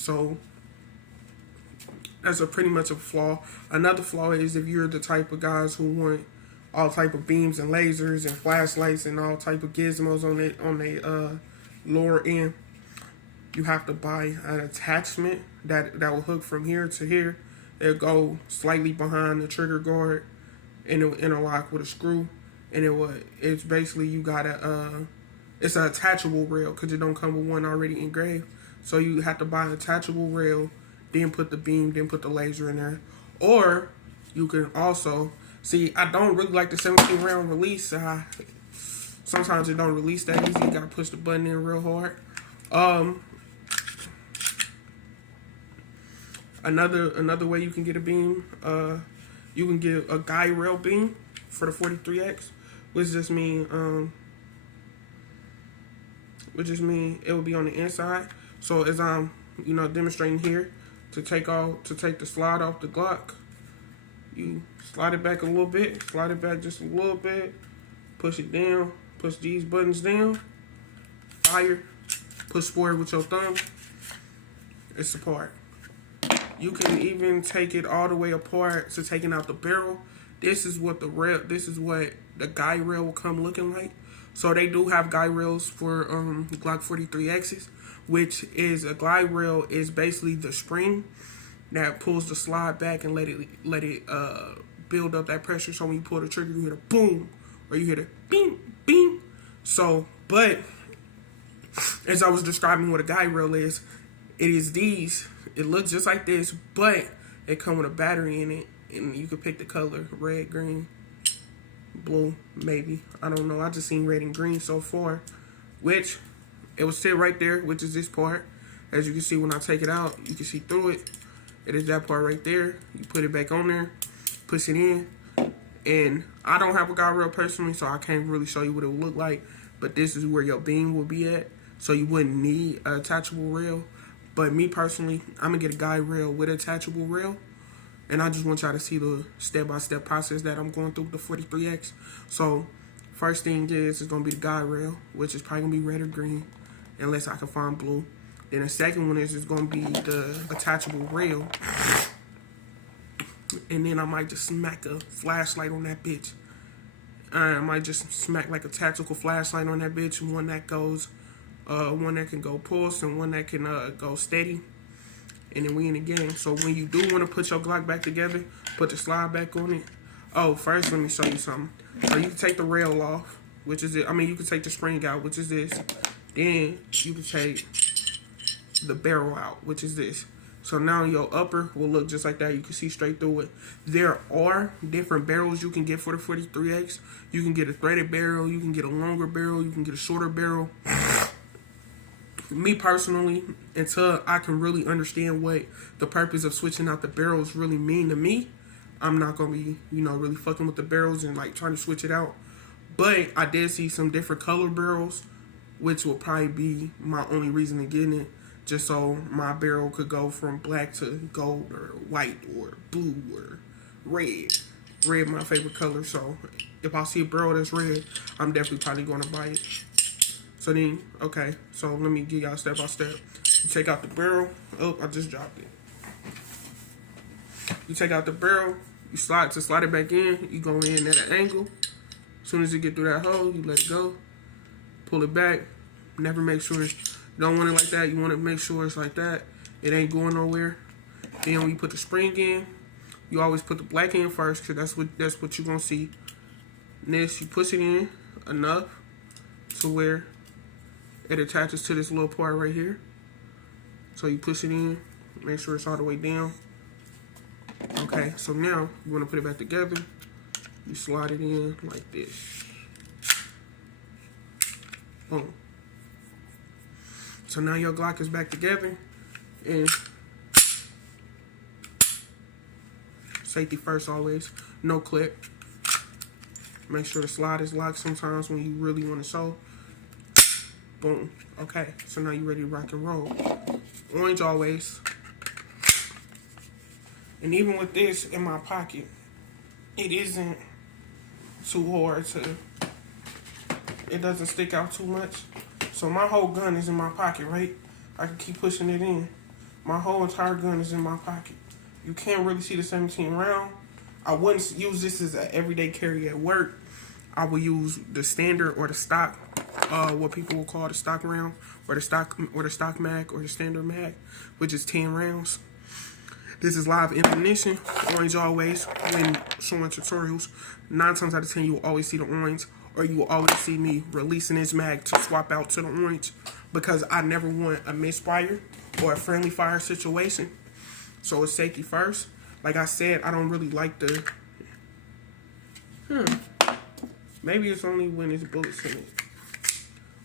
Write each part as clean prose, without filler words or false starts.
So that's a pretty much a flaw. Another flaw is if you're the type of guys who want all type of beams and lasers and flashlights and all type of gizmos on the lower end, you have to buy an attachment that will hook from here to here. It'll go slightly behind the trigger guard, and it'll interlock with a screw. And it's basically you gotta it's an attachable rail because it don't come with one already engraved. So you have to buy an attachable rail, then put the beam, then put the laser in there. Or you can also see, I don't really like the 17 round release. Sometimes it don't release that easy. You gotta push the button in real hard. Another way you can get a beam, you can get a guy rail beam for the 43X, which just mean it will be on the inside. So as I'm demonstrating here, to take the slide off the Glock, you slide it back a little bit, slide it back just a little bit, push it down, push these buttons down, fire, push forward with your thumb, it's apart. You can even take it all the way apart to taking out the barrel. This is what the guy rail will come looking like. So they do have guy rails for glock43x's, which is a guy rail is basically the spring that pulls the slide back and let it build up that pressure. So when you pull the trigger, you hear the boom or you hear the bing bing. So, but as I was describing what a guy rail is, it is these. It looks just like this, but it comes with a battery in it, and you can pick the color: red, green, blue, maybe. I don't know. I just seen red and green so far, which it will sit right there, which is this part. As you can see, when I take it out, you can see through it. It is that part right there. You put it back on there, push it in, and I don't have a guy rail personally, so I can't really show you what it will look like, but this is where your beam will be at, so you wouldn't need an attachable rail. But me personally, I'm gonna get a guy rail with an attachable rail, and I just want y'all to see the step-by-step process that I'm going through with the 43X. So first thing is gonna be the guy rail, which is probably gonna be red or green, unless I can find blue. Then the second one is gonna be the attachable rail, and then I might just smack a flashlight on that bitch. I might just smack like a tactical flashlight on that bitch, and one that can go pulse and one that can go steady, and then we in the game. So when you do want to put your Glock back together, put the slide back on it. Oh, first let me show you something. So you can take the rail off, which is it. I mean, you can take the spring out, which is this. Then you can take the barrel out, which is this. So now your upper will look just like that. You can see straight through it. There are different barrels you can get for the 43X. You can get a threaded barrel, you can get a longer barrel, you can get a shorter barrel. Me personally, until I can really understand what the purpose of switching out the barrels really mean to me, I'm not gonna be, really fucking with the barrels and like trying to switch it out. But I did see some different color barrels, which will probably be my only reason to getting it, just so my barrel could go from black to gold or white or blue or red. Red my favorite color, so if I see a barrel that's red, I'm definitely probably gonna buy it. So then, okay, so let me give y'all step by step. You take out the barrel. Oh, I just dropped it. You take out the barrel. You slide it back in. You go in at an angle. As soon as you get through that hole, you let it go. Pull it back. Never make sure you don't want it like that. You want to make sure it's like that. It ain't going nowhere. Then when you put the spring in, you always put the black in first, because that's what you're gonna see. Next, you push it in enough to where it attaches to this little part right here. So you push it in, make sure it's all the way down. Okay, so now you want to put it back together. You slide it in like this. Boom. So now your Glock is back together, and safety first always. No clip. Make sure the slide is locked sometimes when you really want to show. Boom. Okay, so now you're ready to rock and roll. Orange always. And even with this in my pocket, it isn't too hard it doesn't stick out too much. So my whole gun is in my pocket, right? I can keep pushing it in. My whole entire gun is in my pocket. You can't really see the 17 round. I wouldn't use this as an everyday carry at work. I will use the standard or the stock, what people will call the stock round, or the stock mag, or the standard mag, which is 10 rounds. This is live ammunition. Orange always, when showing tutorials, 9 times out of 10 you will always see the orange, or you will always see me releasing this mag to swap out to the orange, because I never want a misfire or a friendly fire situation. So it's safety first. Like I said, I don't really like the... Maybe it's only when there's bullets in it.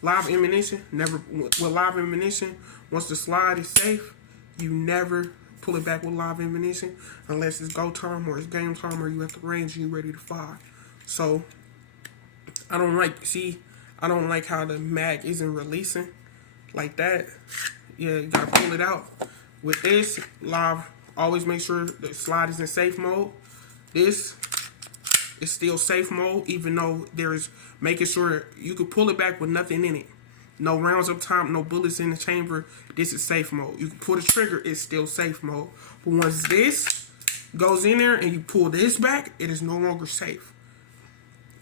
Live ammunition, never... With live ammunition, once the slide is safe, you never pull it back with live ammunition unless it's go time or it's game time or you at the range and you ready to fire. So, I don't like how the mag isn't releasing like that. Yeah, you gotta pull it out. With this, live, always make sure the slide is in safe mode. This is still safe mode, even though there is making sure you can pull it back with nothing in it. No rounds up top, no bullets in the chamber. This is safe mode. You can pull the trigger, it's still safe mode. But once this goes in there and you pull this back, it is no longer safe.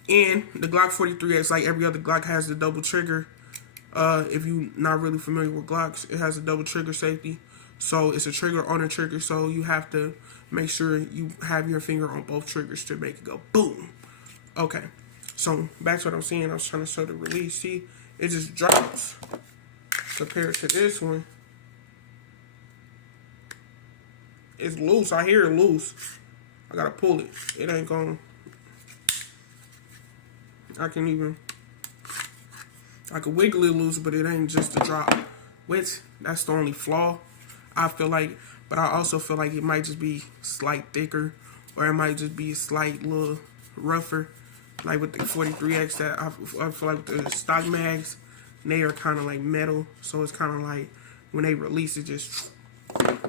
And the glock43x, like every other Glock, has the double trigger. If you're not really familiar with Glocks, it has a double trigger safety. So it's a trigger on a trigger, so you have to make sure you have your finger on both triggers to make it go boom. Okay, so back to what I'm saying. I was trying to show the release. See, it just drops compared to this one. It's loose. I hear it loose. I gotta pull it. It ain't going. I can wiggle it loose, but it ain't just a drop. Which, that's the only flaw, I feel like. But I also feel like it might just be slight thicker, or it might just be a slight little rougher. Like with the 43x, that I feel like the stock mags, they are kind of like metal. So it's kind of like when they release it, just...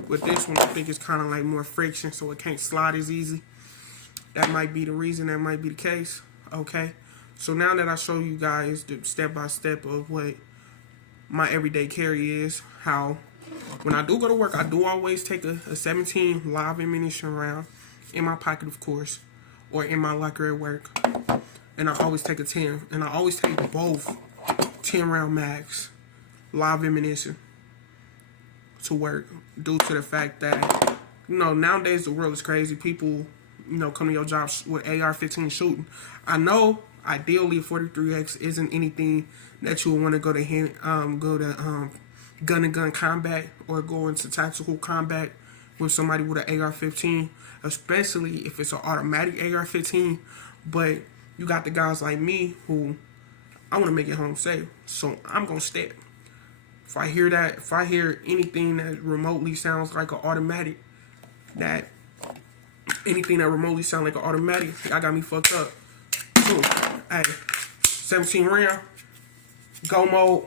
With this one, I think it's kind of like more friction, so it can't slide as easy. That might be the reason, that might be the case. Okay. So now that I show you guys the step-by-step of what my everyday carry is, how when I do go to work, I do always take a 17 live ammunition round in my pocket, of course, or in my locker at work. And I always take a 10. And I always take both 10-round mags, live ammunition, to work, due to the fact that, you know, nowadays the world is crazy. People, you know, come to your jobs with AR-15 shooting. I know, ideally, 43x isn't anything that you would want to go to gun-to-gun combat or go into tactical combat with somebody with an AR-15, especially if it's an automatic AR-15. But you got the guys like me who, I want to make it home safe, so I'm going to step. If I hear anything that remotely sounds like an automatic, anything that remotely sounds like an automatic, I got me fucked up. Boom. Hey, 17 round, go mode.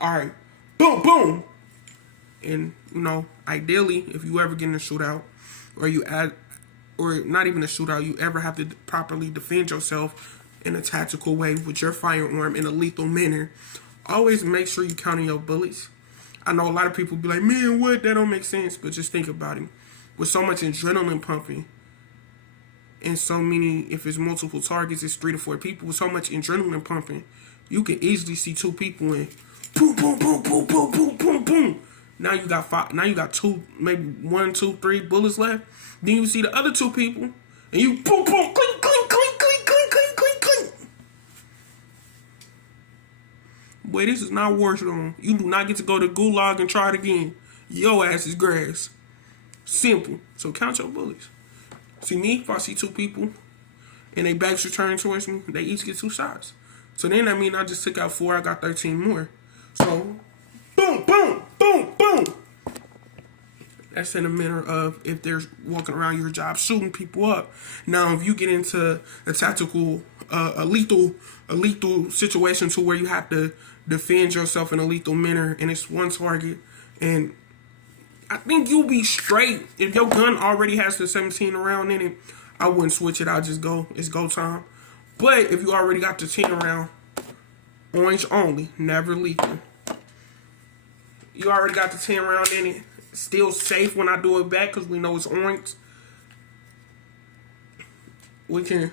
All right, boom, boom. And you know, ideally, if you ever get in a shootout, or not even a shootout, you ever have to properly defend yourself in a tactical way with your firearm in a lethal manner, always make sure you counting your bullets. I know a lot of people be like, man, what? That don't make sense. But just think about it. With so much adrenaline pumping, and so many, if it's multiple targets, it's 3 to 4 people. With so much adrenaline pumping, you can easily see 2 people in. Boom, boom, boom, boom, boom, boom, boom, boom. Now you got 5. Now you got 2, maybe 1, 2, 3 bullets left. Then you see the other 2 people, and you boom, boom, clink, clink, clink, clink, clink, clink, clink, clink. Boy, this is not war zone. You do not get to go to Gulag and try it again. Your ass is grass. Simple. So count your bullets. See me, if I see 2 people and they backs are turned towards me, they each get 2 shots. So then that means I just took out 4, I got 13 more. So, boom, boom, boom, boom. That's in a manner of if they're walking around your job shooting people up. Now, if you get into a tactical, a lethal situation to where you have to defend yourself in a lethal manner and it's 1 target, and I think you'll be straight. If your gun already has the 17 round in it, I wouldn't switch it. I'll just go. It's go time. But if you already got the 10 round, orange only, never lethal. You already got the 10 round in it, still safe when I do it back because we know it's orange. We can